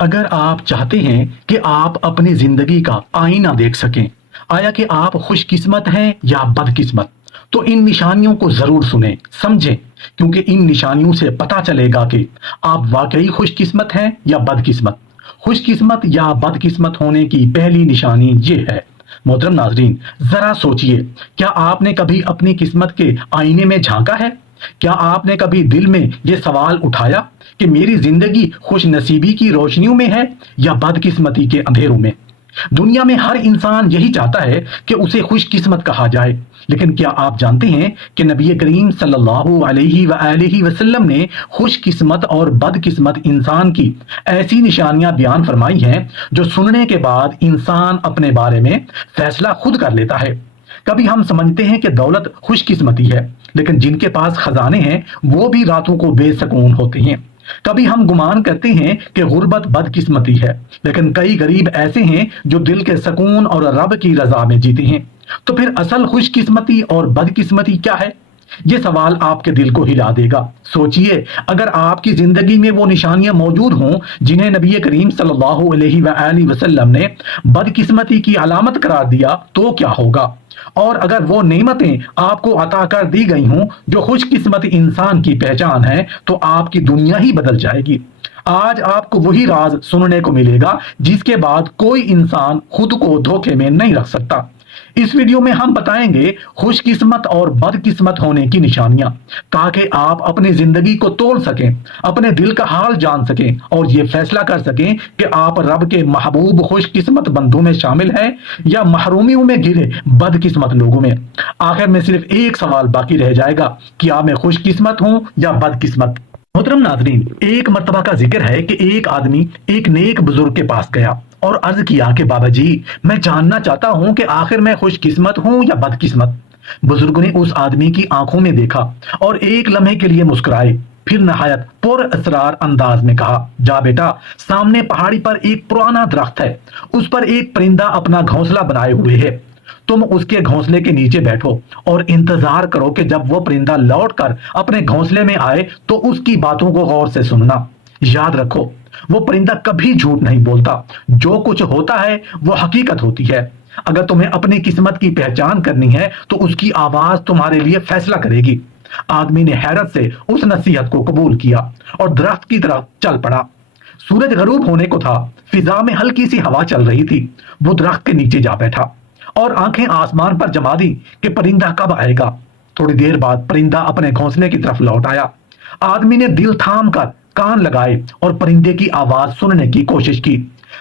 اگر آپ چاہتے ہیں کہ آپ اپنی زندگی کا آئینہ دیکھ سکیں، آیا کہ آپ خوش قسمت ہیں یا بد قسمت، تو ان نشانیوں کو ضرور سنیں، سمجھیں، کیونکہ ان نشانیوں سے پتہ چلے گا کہ آپ واقعی خوش قسمت ہیں یا بد قسمت۔ خوش قسمت یا بد قسمت ہونے کی پہلی نشانی یہ ہے۔ محترم ناظرین، ذرا سوچئے، کیا آپ نے کبھی اپنی قسمت کے آئینے میں جھانکا ہے؟ کیا آپ نے کبھی دل میں یہ سوال اٹھایا کہ میری زندگی خوش نصیبی کی روشنیوں میں ہے یا بد قسمتی کے اندھیروں میں؟ دنیا میں ہر انسان یہی چاہتا ہے کہ اسے خوش قسمت کہا جائے، لیکن کیا آپ جانتے ہیں کہ نبی کریم صلی اللہ علیہ وآلہ وسلم نے خوش قسمت اور بد قسمت انسان کی ایسی نشانیاں بیان فرمائی ہیں جو سننے کے بعد انسان اپنے بارے میں فیصلہ خود کر لیتا ہے۔ کبھی ہم سمجھتے ہیں کہ دولت خوش قسمتی ہے، لیکن جن کے پاس خزانے ہیں وہ بھی راتوں کو بے سکون ہوتے ہیں۔ کبھی ہم گمان کرتے ہیں کہ غربت بد قسمتی ہے، لیکن کئی غریب ایسے ہیں جو دل کے سکون اور رب کی رضا میں جیتے ہیں۔ تو پھر اصل خوش قسمتی اور بد قسمتی کیا ہے؟ یہ سوال آپ کے دل کو ہلا دے گا۔ سوچئے، اگر آپ کی زندگی میں وہ نشانیاں موجود ہوں جنہیں نبی کریم صلی اللہ علیہ وآلہ وسلم نے بد قسمتی کی علامت قرار دیا تو کیا ہوگا؟ اور اگر وہ نعمتیں آپ کو عطا کر دی گئی ہوں جو خوش قسمت انسان کی پہچان ہے تو آپ کی دنیا ہی بدل جائے گی۔ آج آپ کو وہی راز سننے کو ملے گا جس کے بعد کوئی انسان خود کو دھوکے میں نہیں رکھ سکتا۔ اس ویڈیو میں ہم بتائیں گے خوش قسمت اور بد قسمت ہونے کی نشانیاں، تاکہ آپ اپنی زندگی کو تول سکیں، اپنے دل کا حال جان سکیں اور یہ فیصلہ کر سکیں کہ آپ رب کے محبوب خوش قسمت بندوں میں شامل ہیں یا محرومیوں میں گرے بد قسمت لوگوں میں۔ آخر میں صرف ایک سوال باقی رہ جائے گا، کیا میں خوش قسمت ہوں یا بد قسمت؟ محترم ناظرین، ایک مرتبہ کا ذکر ہے کہ ایک آدمی ایک نیک بزرگ کے پاس گیا اور عرض کیا کہ بابا جی، میں جاننا چاہتا ہوں کہ آخر میں خوش قسمت ہوں یا بد قسمت۔ بزرگ نے اس آدمی کی آنکھوں میں دیکھا اور ایک لمحے کے لیے مسکرائے، پھر نہایت پر اسرار انداز میں کہا، جا بیٹا، سامنے پہاڑی پر ایک پرانا درخت ہے، اس پر ایک پرندہ اپنا گھونسلہ بنائے ہوئے ہے، تم اس کے گھونسلے کے نیچے بیٹھو اور انتظار کرو کہ جب وہ پرندہ لوٹ کر اپنے گھونسلے میں آئے تو اس کی باتوں کو غور سے سننا۔ یاد رکھو، وہ پرندہ کبھی جھوٹ نہیں بولتا، جو کچھ ہوتا ہے وہ حقیقت ہوتی ہے۔ اگر تمہیں اپنی قسمت کی پہچان کرنی ہے تو اس کی آواز تمہارے لیے فیصلہ کرے گی۔ آدمی نے حیرت سے اس نصیحت کو قبول کیا اور درخت کی طرف چل پڑا۔ سورج غروب ہونے کو تھا، فضا میں ہلکی سی ہوا چل رہی تھی۔ وہ درخت کے نیچے جا بیٹھا اور آنکھیں آسمان پر جما دی کہ پرندہ کب آئے گا۔ تھوڑی دیر بعد پرندہ اپنے گھونسلے کی طرف لوٹ آیا۔ آدمی نے دل تھام کر کان لگائے اور پرندے کی آواز سننے کی کوشش کی۔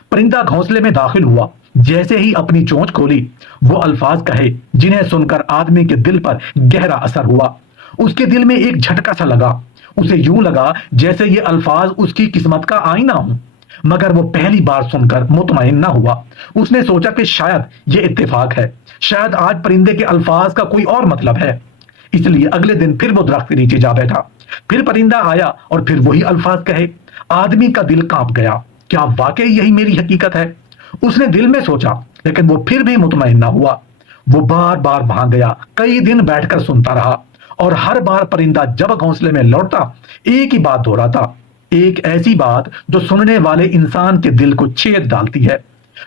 پرندہ گھونسلے میں داخل ہوا، جیسے ہی اپنی چونچ کھولی، وہ الفاظ کہے جنہیں سن کر آدمی کے دل پر گہرا اثر ہوا۔ اس کے دل میں ایک جھٹکا سا لگا، اسے یوں لگا جیسے یہ الفاظ اس کی قسمت کا آئینہ ہوں، مگر وہ پہلی بار سن کر مطمئن نہ ہوا۔ اس نے سوچا کہ شاید یہ اتفاق ہے، شاید آج پرندے کے الفاظ کا کوئی اور مطلب ہے۔ اس لیے اگلے دن پھر وہ درخت کے نیچے جا بیٹھا، پھر پرندہ آیا اور پھر وہی الفاظ کہے۔ آدمی کا دل کانپ گیا، کیا واقعی یہی میری حقیقت ہے؟ اس نے دل میں سوچا، لیکن وہ پھر بھی مطمئن نہ ہوا۔ وہ بار بار وہاں گیا، کئی دن بیٹھ کر سنتا رہا، اور ہر بار پرندہ جب گھونسلے میں لوٹتا ایک ہی بات دہراتا، ایک ایسی بات جو سننے والے انسان کے دل کو چھید ڈالتی ہے،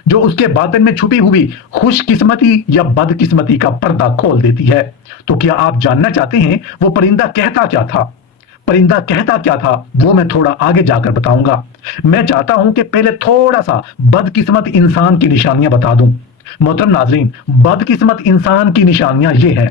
جو اس کے باطن میں چھپی ہوئی خوش قسمتی یا بد قسمتی کا پردہ کھول دیتی ہے۔ تو کیا آپ جاننا چاہتے ہیں وہ پرندہ کہتا کیا تھا؟ پرندہ کہتا کیا تھا وہ میں تھوڑا آگے جا کر بتاؤں گا۔ میں چاہتا ہوں کہ پہلے تھوڑا سا بد قسمت انسان کی نشانیاں بتا دوں۔ محترم ناظرین، بد قسمت انسان کی نشانیاں یہ ہیں۔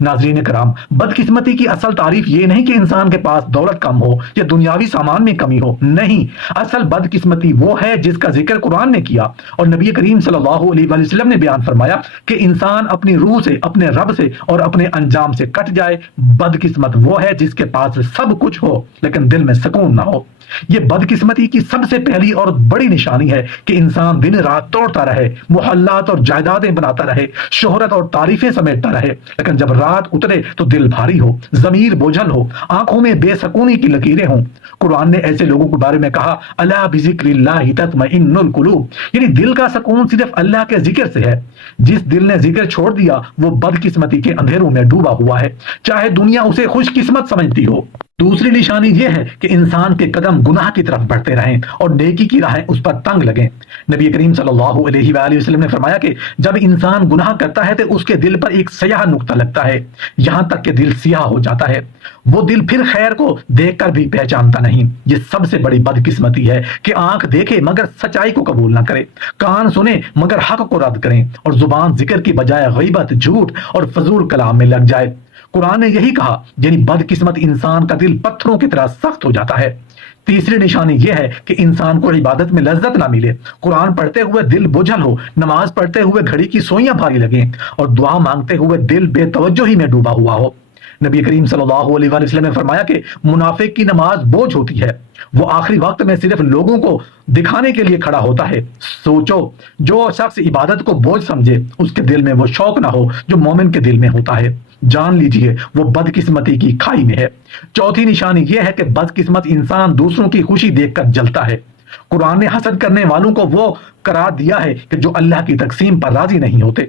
ناظرین کرام، بدقسمتی کی اصل تعریف یہ نہیں کہ انسان کے پاس دولت کم ہو یا دنیاوی سامان میں کمی ہو، نہیں، اصل بدقسمتی وہ ہے جس کا ذکر قرآن نے کیا اور نبی کریم صلی اللہ علیہ وآلہ وسلم نے بیان فرمایا کہ انسان اپنی روح سے، اپنے رب سے اور اپنے انجام سے کٹ جائے۔ بدقسمت وہ ہے جس کے پاس سب کچھ ہو لیکن دل میں سکون نہ ہو۔ یہ بدقسمتی کی سب سے پہلی اور بڑی نشانی ہے کہ انسان دن رات توڑتا رہے، محلات اور جائیدادیں بناتا رہے، شہرت اور تعریفیں سمیٹتا رہے، لیکن جب رات اترے تو دل بھاری ہو، ضمیر بوجھل ہو، آنکھوں میں بے سکونی کی لکیریں ہوں۔ قرآن نے ایسے لوگوں کے بارے میں کہا، الا بذکر اللہ تطمئن القلوب، یعنی دل کا سکون صرف اللہ کے ذکر سے ہے۔ جس دل نے ذکر چھوڑ دیا وہ بدقسمتی کے اندھیروں میں ڈوبا ہوا ہے، چاہے دنیا اسے خوش قسمت سمجھتی ہو۔ دوسری نشانی یہ ہے کہ انسان کے قدم گناہ کی طرف بڑھتے رہیں اور نیکی کی راہیں اس پر تنگ لگیں۔ نبی کریم صلی اللہ علیہ وآلہ وسلم نے فرمایا کہ جب انسان گناہ کرتا ہے تو اس کے دل پر ایک سیاہ نقطہ لگتا ہے، یہاں تک کہ دل سیاہ ہو جاتا ہے، وہ دل پھر خیر کو دیکھ کر بھی پہچانتا نہیں۔ یہ سب سے بڑی بدقسمتی ہے کہ آنکھ دیکھے مگر سچائی کو قبول نہ کرے، کان سنے مگر حق کو رد کریں، اور زبان ذکر کی بجائے غیبت، جھوٹ اور فضول کلام میں لگ جائے۔ قرآن نے یہی کہا، یعنی بدقسمت انسان کا دل پتھروں کی طرح سخت ہو جاتا ہے۔ تیسری نشانی یہ ہے کہ انسان کو عبادت میں لذت نہ ملے، قرآن پڑھتے ہوئے دل بجھل ہو، نماز پڑھتے ہوئے گھڑی کی سوئیاں بھاری لگیں، اور دعا مانگتے ہوئے دل بے توجہی میں ڈوبا ہوا ہو۔ نبی کریم صلی اللہ علیہ وآلہ وسلم نے فرمایا کہ منافق کی نماز بوجھ ہوتی ہے، وہ آخری وقت میں صرف لوگوں کو دکھانے کے لیے کھڑا ہوتا ہے۔ سوچو، جو شخص عبادت کو بوجھ سمجھے اس کے دل میں وہ شوق نہ ہو جو مومن کے دل میں ہوتا ہے، جان لیجئے وہ بدقسمتی کی کھائی میں ہے۔ چوتھی نشانی یہ ہے کہ بدقسمت انسان دوسروں کی خوشی دیکھ کر جلتا ہے۔ قرآن نے حسد کرنے والوں کو وہ قرار دیا ہے کہ جو اللہ کی تقسیم پر راضی نہیں ہوتے۔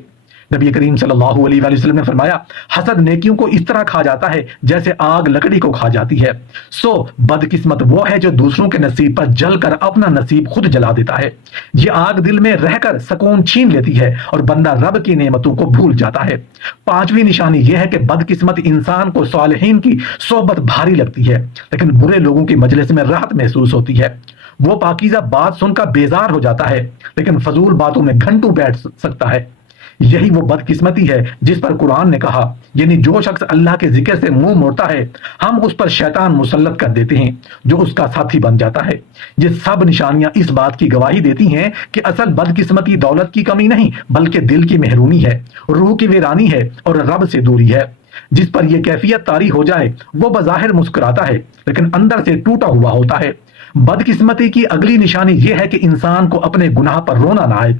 نبی کریم صلی اللہ علیہ وآلہ وسلم نے فرمایا، حسد نیکیوں کو اس طرح کھا جاتا ہے جیسے آگ لکڑی کو کھا جاتی ہے۔ سو بدقسمت وہ ہے جو دوسروں کے نصیب پر جل کر اپنا نصیب خود جلا دیتا ہے۔ یہ آگ دل میں رہ کر سکون چھین لیتی ہے اور بندہ رب کی نعمتوں کو بھول جاتا ہے۔ پانچویں نشانی یہ ہے کہ بدقسمت انسان کو صالحین کی صحبت بھاری لگتی ہے، لیکن برے لوگوں کی مجلس میں راحت محسوس ہوتی ہے۔ وہ پاکیزہ بات سن کر بیزار ہو جاتا ہے، لیکن فضول باتوں میں گھنٹوں بیٹھ سکتا ہے۔ یہی وہ بدقسمتی ہے جس پر قرآن نے کہا، یعنی جو شخص اللہ کے ذکر سے منہ موڑتا ہے ہم اس پر شیطان مسلط کر دیتے ہیں جو اس کا ساتھی بن جاتا ہے۔ یہ سب نشانیاں اس بات کی گواہی دیتی ہیں کہ اصل بدقسمتی دولت کی کمی نہیں بلکہ دل کی محرومی ہے، روح کی ویرانی ہے اور رب سے دوری ہے۔ جس پر یہ کیفیت طاری ہو جائے وہ بظاہر مسکراتا ہے لیکن اندر سے ٹوٹا ہوا ہوتا ہے۔ بدقسمتی کی اگلی نشانی یہ ہے کہ انسان کو اپنے گناہ پر رونا نہ آئے۔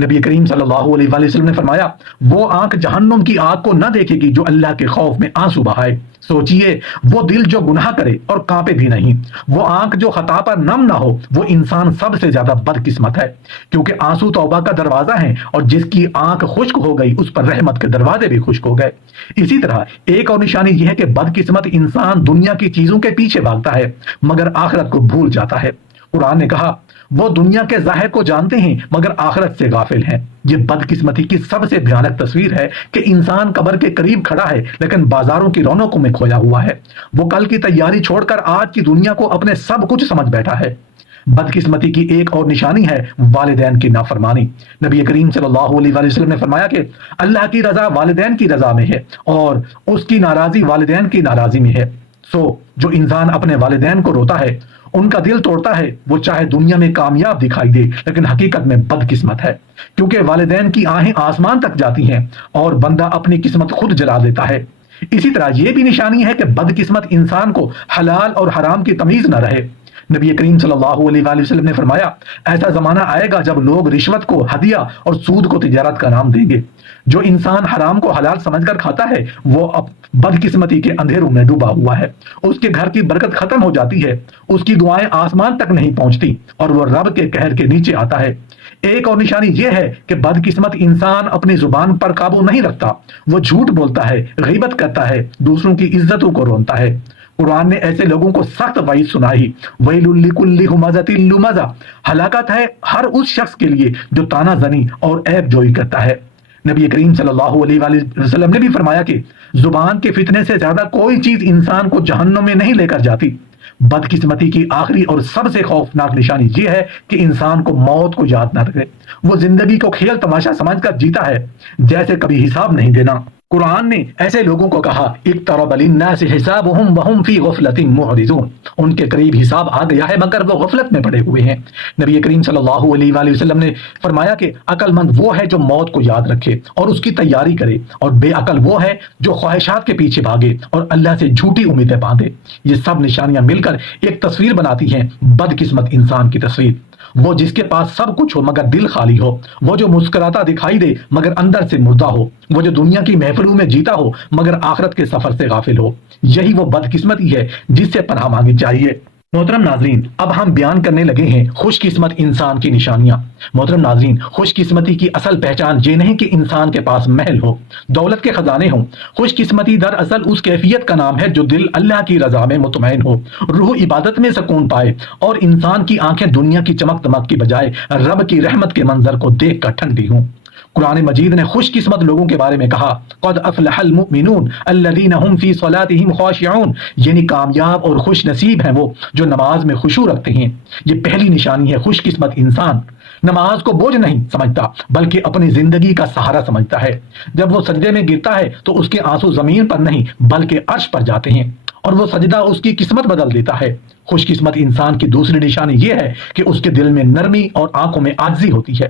نبی کریم صلی اللہ علیہ وآلہ وسلم نے فرمایا، وہ آنکھ جہنم کی آگ کو نہ دیکھے گی جو اللہ کے خوف میں آنسو بہائے۔ سوچئے، وہ دل جو گناہ کرے اور کانپے بھی نہیں، وہ آنکھ جو خطا پر نم نہ ہو، وہ انسان سب سے زیادہ بدقسمت ہے، کیونکہ آنسو توبہ کا دروازہ ہے اور جس کی آنکھ خشک ہو گئی اس پر رحمت کے دروازے بھی خشک ہو گئے۔ اسی طرح ایک اور نشانی یہ ہے کہ بدقسمت انسان دنیا کی چیزوں کے پیچھے بھاگتا ہے مگر آخرت کو بھول جاتا ہے۔ قرآن نے کہا، وہ دنیا کے ظاہر کو جانتے ہیں مگر آخرت سے غافل ہیں۔ یہ بدقسمتی کی سب سے بھیانک تصویر ہے کہ انسان قبر کے قریب کھڑا ہے لیکن بازاروں کی رونقوں میں کھویا ہوا ہے۔ وہ کل کی تیاری چھوڑ کر آج کی دنیا کو اپنے سب کچھ سمجھ بیٹھا ہے۔ بدقسمتی کی ایک اور نشانی ہے والدین کی نافرمانی۔ نبی کریم صلی اللہ علیہ وآلہ وسلم نے فرمایا کہ اللہ کی رضا والدین کی رضا میں ہے اور اس کی ناراضی والدین کی ناراضی میں ہے۔ سو جو انسان اپنے والدین کو روتا ہے، ان کا دل توڑتا ہے، وہ چاہے دنیا میں کامیاب دکھائی دے لیکن حقیقت میں بدقسمت ہے، کیونکہ والدین کی آہیں آسمان تک جاتی ہیں اور بندہ اپنی قسمت خود جلا دیتا ہے۔ اسی طرح یہ بھی نشانی ہے کہ بدقسمت انسان کو حلال اور حرام کی تمیز نہ رہے۔ نبی کریم صلی اللہ علیہ وآلہ وسلم نے فرمایا، ایسا زمانہ آئے گا جب لوگ رشوت کو ہدیہ اور سود کو تجارت کا نام دیں گے۔ جو انسان حرام کو حلال سمجھ کر کھاتا ہے وہ اب بدقسمتی کے اندھیروں میں ڈوبا ہوا ہے، اس کے گھر کی برکت ختم ہو جاتی ہے، اس کی دعائیں آسمان تک نہیں پہنچتی اور وہ رب کے قہر کے نیچے آتا ہے۔ ایک اور نشانی یہ ہے کہ بدقسمت انسان اپنی زبان پر قابو نہیں رکھتا، وہ جھوٹ بولتا ہے، غیبت کرتا ہے، دوسروں کی عزتوں کو رونتا ہے۔ قرآن نے ایسے لوگوں کو سخت وعید سنائی، وَيْلٌ لِكُلِّ ہُمَزَةٍ لُمَزَةٍ، ہلاکت ہے ہر اس شخص کے لیے جو طعنہ زنی اور عیب جوئی کرتا ہے۔ نبی کریم صلی اللہ علیہ وآلہ وسلم نے بھی فرمایا کہ زبان کے فتنے سے زیادہ کوئی چیز انسان کو جہنم میں نہیں لے کر جاتی۔ بدقسمتی کی آخری اور سب سے خوفناک نشانی یہ ہے کہ انسان کو موت کو یاد نہ رکھے، وہ زندگی کو کھیل تماشا سمجھ کر جیتا ہے جیسے کبھی حساب نہیں دینا۔ قرآن نے ایسے لوگوں کو کہا، اقترب للناس حسابهم وهم فی غفلۃ معرضون، ان کے قریب حساب آ گیا ہے مگر وہ غفلت میں پڑے ہوئے ہیں۔ نبی کریم صلی اللہ علیہ وآلہ وسلم نے فرمایا کہ عقل مند وہ ہے جو موت کو یاد رکھے اور اس کی تیاری کرے، اور بے عقل وہ ہے جو خواہشات کے پیچھے بھاگے اور اللہ سے جھوٹی امیدیں باندھے۔ یہ سب نشانیاں مل کر ایک تصویر بناتی ہیں بدقسمت انسان کی تصویر۔ وہ جس کے پاس سب کچھ ہو مگر دل خالی ہو، وہ جو مسکراتا دکھائی دے مگر اندر سے مردہ ہو، وہ جو دنیا کی محفلوں میں جیتا ہو مگر آخرت کے سفر سے غافل ہو۔ یہی وہ بدقسمتی ہے جس سے پناہ مانگی چاہیے۔ محترم ناظرین، اب ہم بیان کرنے لگے ہیں خوش قسمت انسان کی نشانیاں۔ محترم ناظرین، خوش قسمتی کی اصل پہچان یہ نہیں کہ انسان کے پاس محل ہو، دولت کے خزانے ہوں۔ خوش قسمتی دراصل اس کیفیت کا نام ہے جو دل اللہ کی رضا میں مطمئن ہو، روح عبادت میں سکون پائے، اور انسان کی آنکھیں دنیا کی چمک دمک کی بجائے رب کی رحمت کے منظر کو دیکھ کر ٹھنڈی ہوں۔ قرآن مجید نے خوش قسمت لوگوں کے بارے میں کہا، قد افلح المؤمنون الذین هم فی صلاتهم خاشعون، یعنی کامیاب اور خوش نصیب ہیں وہ جو نماز میں خشوع رکھتے ہیں۔ یہ پہلی نشانی ہے۔ خوش قسمت انسان نماز کو بوجھ نہیں سمجھتا بلکہ اپنی زندگی کا سہارا سمجھتا ہے۔ جب وہ سجدے میں گرتا ہے تو اس کے آنسو زمین پر نہیں بلکہ عرش پر جاتے ہیں، اور وہ سجدہ اس کی قسمت بدل دیتا ہے۔ خوش قسمت انسان کی دوسری نشانی یہ ہے کہ اس کے دل میں نرمی اور آنکھوں میں عاجزی ہوتی ہے۔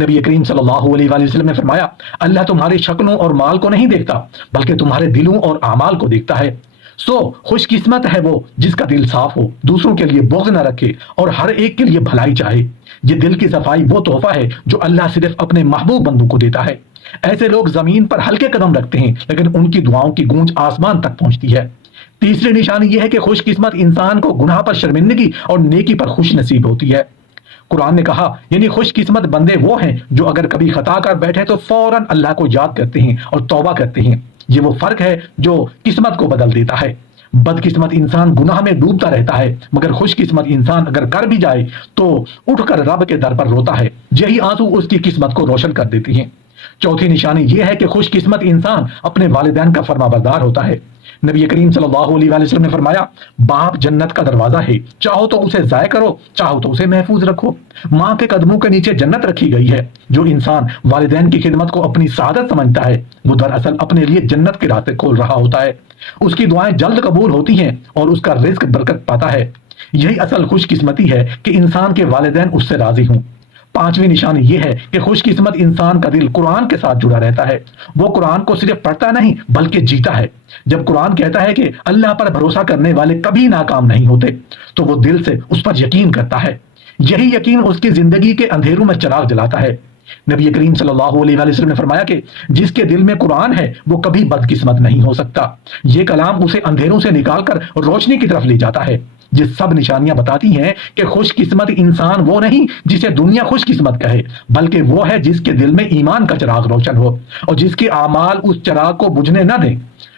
نبی کریم صلی اللہ علیہ وآلہ وسلم نے فرمایا، اللہ تمہاری شکلوں اور مال کو نہیں دیکھتا بلکہ تمہارے دلوں اور اعمال کو دیکھتا ہے۔ سو خوش قسمت ہے وہ جس کا دل صاف ہو، دوسروں کے لیے بغض نہ رکھے اور ہر ایک کے لیے بھلائی چاہے۔ یہ دل کی صفائی وہ تحفہ ہے جو اللہ صرف اپنے محبوب بندوں کو دیتا ہے۔ ایسے لوگ زمین پر ہلکے قدم رکھتے ہیں لیکن ان کی دعاؤں کی گونج آسمان تک پہنچتی ہے۔ تیسری نشانی یہ ہے کہ خوش قسمت انسان کو گناہ پر شرمندگی اور نیکی پر خوش نصیب ہوتی ہے۔ قرآن نے کہا، یعنی خوش قسمت بندے وہ ہیں جو اگر کبھی خطا کر بیٹھے تو فوراً اللہ کو یاد کرتے ہیں اور توبہ کرتے ہیں۔ یہ وہ فرق ہے جو قسمت کو بدل دیتا ہے۔ بد قسمت انسان گناہ میں ڈوبتا رہتا ہے، مگر خوش قسمت انسان اگر کر بھی جائے تو اٹھ کر رب کے در پر روتا ہے۔ یہی آنسو اس کی قسمت کو روشن کر دیتی ہیں۔ چوتھی نشانی یہ ہے کہ خوش قسمت انسان اپنے والدین کا فرما بردار ہوتا ہے۔ نبی کریم صلی اللہ علیہ وآلہ وسلم نے فرمایا، باپ جنت کا دروازہ ہے، چاہو تو اسے ضائع کرو، چاہو تو اسے محفوظ رکھو۔ ماں کے قدموں کے نیچے جنت رکھی گئی ہے۔ جو انسان والدین کی خدمت کو اپنی سعادت سمجھتا ہے وہ دراصل اپنے لیے جنت کے راستے کھول رہا ہوتا ہے۔ اس کی دعائیں جلد قبول ہوتی ہیں اور اس کا رزق برکت پاتا ہے۔ یہی اصل خوش قسمتی ہے کہ انسان کے والدین اس سے راضی ہوں۔ پانچویں نشانی یہ ہے کہ خوش قسمت انسان کا دل قرآن کے ساتھ جڑا رہتا ہے۔ وہ قرآن کو صرف پڑھتا نہیں بلکہ جیتا ہے۔ جب قرآن کہتا ہے کہ اللہ پر بھروسہ کرنے والے کبھی ناکام نہیں ہوتے تو وہ دل سے اس پر یقین کرتا ہے۔ یہی یقین اس کی زندگی کے اندھیروں میں چراغ جلاتا ہے۔ نبی کریم صلی اللہ علیہ وآلہ وسلم نے فرمایا کہ جس کے دل میں قرآن ہے وہ کبھی بدقسمت نہیں ہو سکتا۔ یہ کلام اسے اندھیروں سے نکال کر روشنی کی طرف لے جاتا ہے۔ یہ سب نشانیاں بتاتی ہیں کہ خوش قسمت انسان وہ نہیں جسے دنیا خوش قسمت کہے، بلکہ وہ ہے جس کے دل میں ایمان کا چراغ روشن ہو اور جس کے اعمال اس چراغ کو بجھنے نہ دیں۔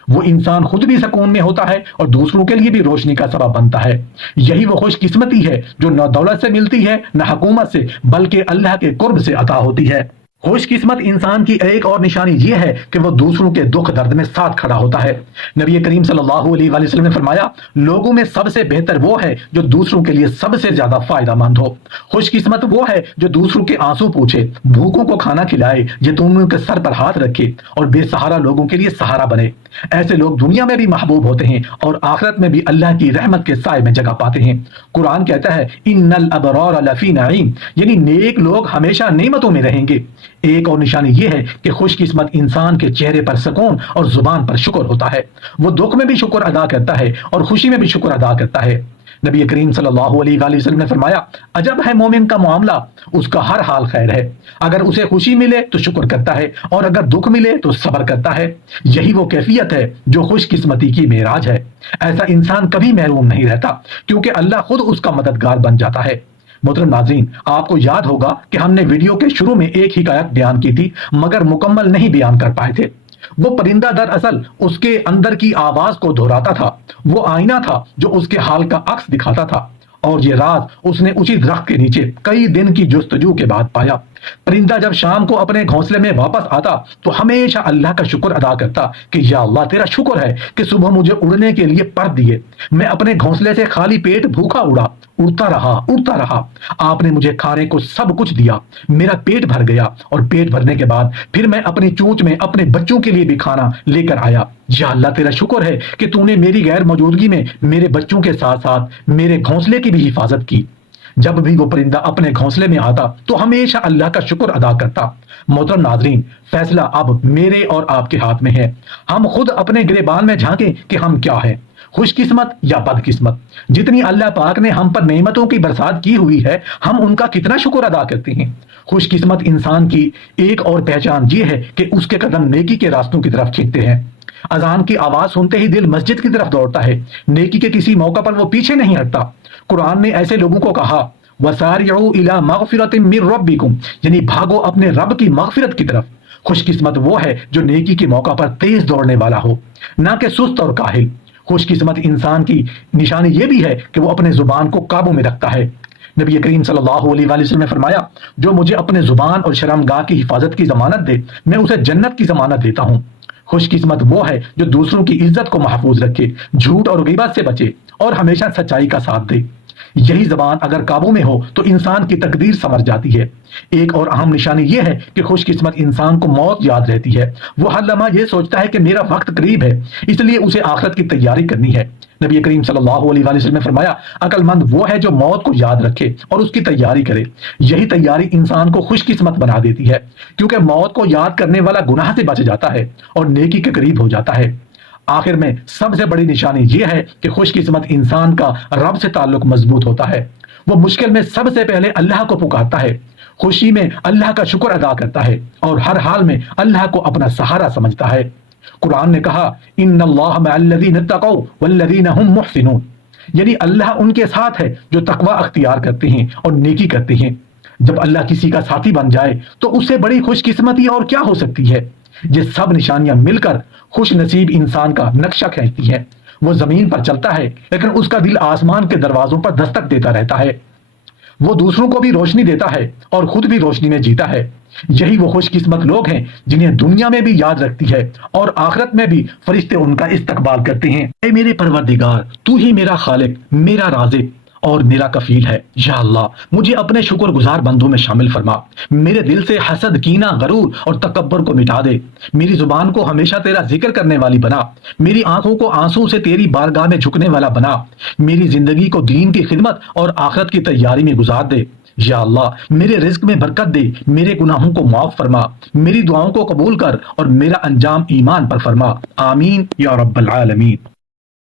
وہ انسان خود بھی سکون میں ہوتا ہے اور دوسروں کے لیے بھی روشنی کا سبب بنتا ہے۔ یہی وہ خوش قسمتی ہے جو نہ دولت سے ملتی ہے نہ حکومت سے بلکہ اللہ کے قرب سے عطا ہوتی ہے۔ خوش قسمت انسان کی ایک اور نشانی یہ ہے کہ وہ دوسروں کے دکھ درد میں ساتھ کھڑا ہوتا ہے۔ نبی کریم صلی اللہ علیہ وآلہ وسلم نے فرمایا، لوگوں میں سب سے بہتر وہ ہے جو دوسروں کے لیے سب سے زیادہ فائدہ مند ہو۔ خوش قسمت وہ ہے جو دوسروں کے آنسو پوچھے، بھوکوں کو کھانا کھلائے، یتیموں کے سر پر ہاتھ رکھے اور بے سہارا لوگوں کے لیے سہارا بنے۔ ایسے لوگ دنیا میں بھی محبوب ہوتے ہیں اور آخرت میں بھی اللہ کی رحمت کے سائے میں جگہ پاتے ہیں۔ قرآن کہتا ہے، ان الابرار لفی نعیم، یعنی نیک لوگ ہمیشہ نعمتوں میں رہیں گے۔ ایک اور نشانی یہ ہے کہ خوش قسمت انسان کے چہرے پر سکون اور زبان پر شکر ہوتا ہے۔ وہ دکھ میں بھی شکر ادا کرتا ہے اور خوشی میں بھی شکر ادا کرتا ہے۔ نبی کریم صلی اللہ علیہ وآلہ وسلم نے فرمایا، عجب ہے مومن کا معاملہ، اس کا ہر حال خیر ہے۔ اگر اسے خوشی ملے تو شکر کرتا ہے اور اگر دکھ ملے تو صبر کرتا ہے۔ یہی وہ کیفیت ہے جو خوش قسمتی کی معراج ہے۔ ایسا انسان کبھی محروم نہیں رہتا کیونکہ اللہ خود اس کا مددگار بن جاتا ہے۔ محترم ناظرین، آپ کو یاد ہوگا کہ ہم نے ویڈیو کے شروع میں ایک حکایت بیان کی تھی مگر مکمل نہیں بیان کر پائے تھے۔ وہ پرندہ دراصل اس کے اندر کی آواز کو دہراتا تھا۔ وہ آئینہ تھا جو اس کے حال کا عکس دکھاتا تھا، اور یہ راز اس نے اسی درخت کے نیچے کئی دن کی جستجو کے بعد پایا۔ پرندہ جب شام کو اپنے گھونسلے میں واپس آتا تو ہمیشہ اللہ کا شکر ادا کرتا کہ یا اللہ تیرا شکر ہے کہ صبح مجھے اڑنے کے لیے پر دیے۔ میں اپنے گھونسلے سے خالی پیٹ بھوکا اڑتا رہا۔ آپ نے مجھے کھانے کو سب کچھ دیا، میرا پیٹ بھر گیا، اور پیٹ بھرنے کے بعد پھر میں اپنی چونچ میں اپنے بچوں کے لیے بھی کھانا لے کر آیا۔ یا اللہ تیرا شکر ہے کہ تو نے میری غیر موجودگی میں میرے بچوں کے ساتھ ساتھ میرے گھونسلے کی بھی حفاظت کی۔ جب بھی وہ پرندہ اپنے گھونسلے میں آتا تو ہمیشہ اللہ کا شکر ادا کرتا۔ محترم ناظرین، فیصلہ اب میرے اور آپ کے ہاتھ میں ہے۔ ہم خود اپنے گریبان میں جھانکیں کہ ہم کیا ہیں، خوش قسمت یا بد قسمت۔ جتنی اللہ پاک نے ہم پر نعمتوں کی برسات کی ہوئی ہے، ہم ان کا کتنا شکر ادا کرتے ہیں۔ خوش قسمت انسان کی ایک اور پہچان یہ ہے کہ اس کے قدم نیکی کے راستوں کی طرف کھینچتے ہیں۔ اذان کی آواز سنتے ہی دل مسجد کی طرف دوڑتا ہے، نیکی کے کسی موقع پر وہ پیچھے نہیں ہٹتا۔ قرآن نے ایسے لوگوں کو کہا وَسَارِعُوا إِلَى مَغْفِرَةٍ مِّن رَبِّكُمْ، یعنی بھاگو اپنے رب کی مغفرت کی طرف۔ خوش قسمت وہ ہے جو نیکی کے موقع پر تیز دوڑنے والا ہو، نہ کہ سست اور کاہل۔ خوش قسمت انسان کی نشانی یہ بھی ہے کہ وہ اپنے زبان کو قابو میں رکھتا ہے۔ نبی کریم صلی اللہ علیہ وآلہ وسلم نے فرمایا جو مجھے اپنے زبان اور شرمگاہ کی حفاظت کی ضمانت دے میں اسے جنت کی ضمانت دیتا ہوں۔ خوش قسمت وہ ہے جو دوسروں کی عزت کو محفوظ رکھے، جھوٹ اور غیبت سے بچے اور ہمیشہ سچائی کا ساتھ دے۔ یہی زبان اگر قابو میں ہو تو انسان کی تقدیر سنور جاتی ہے۔ ایک اور اہم نشانی یہ ہے کہ خوش قسمت انسان کو موت یاد رہتی ہے۔ وہ ہر لمحہ یہ سوچتا ہے کہ میرا وقت قریب ہے، اس لیے اسے آخرت کی تیاری کرنی ہے۔ نبی کریم صلی اللہ علیہ وآلہ وسلم نے فرمایا عقل مند وہ ہے جو موت کو یاد رکھے اور اس کی تیاری کرے۔ یہی تیاری انسان کو خوش قسمت بنا دیتی ہے، کیونکہ موت کو یاد کرنے والا گناہ سے بچ جاتا ہے اور نیکی کے قریب ہو جاتا ہے۔ آخر میں سب سے بڑی نشانی یہ ہے کہ خوش قسمت انسان کا رب سے تعلق مضبوط ہوتا ہے۔ وہ مشکل میں سب سے پہلے اللہ کو پکارتا ہے، خوشی میں اللہ کا شکر ادا کرتا ہے اور ہر حال میں اللہ کو اپنا سہارا سمجھتا ہے۔ قرآن نے کہا ان اللہ مع الذین اتقوا والذین هم محسنون، یعنی اللہ ان کے ساتھ ہے جو تقوی اختیار کرتے ہیں اور نیکی کرتے ہیں۔ جب اللہ کسی کا ساتھی بن جائے تو اس سے بڑی خوش قسمتی اور کیا ہو سکتی ہے؟ یہ سب نشانیاں مل کر خوش نصیب انسان کا نقشہ کھینچتی ہے۔ وہ زمین پر چلتا ہے لیکن اس کا دل آسمان کے دروازوں پر دستک دیتا رہتا ہے۔ وہ دوسروں کو بھی روشنی دیتا ہے اور خود بھی روشنی میں جیتا ہے۔ یہی وہ خوش قسمت لوگ ہیں جنہیں دنیا میں بھی یاد رکھتی ہے اور آخرت میں بھی فرشتے ان کا استقبال کرتے ہیں۔ اے میرے پروردگار، تو ہی میرا خالق، میرا رازق اور میرا کفیل ہے۔ یا اللہ مجھے اپنے شکر گزار بندوں میں شامل فرما۔ میرے دل سے حسد، کینہ، غرور اور تکبر کو مٹا دے۔ میری زبان کو ہمیشہ تیرا ذکر کرنے والی بنا۔ میری آنکھوں کو آنسوں سے تیری بارگاہ میں جھکنے والا بنا۔ میری زندگی کو دین کی خدمت اور آخرت کی تیاری میں گزار دے۔ یا اللہ میرے رزق میں برکت دے، میرے گناہوں کو معاف فرما، میری دعاؤں کو قبول کر اور میرا انجام ایمان پر فرما۔ آمین یا رب العالمین۔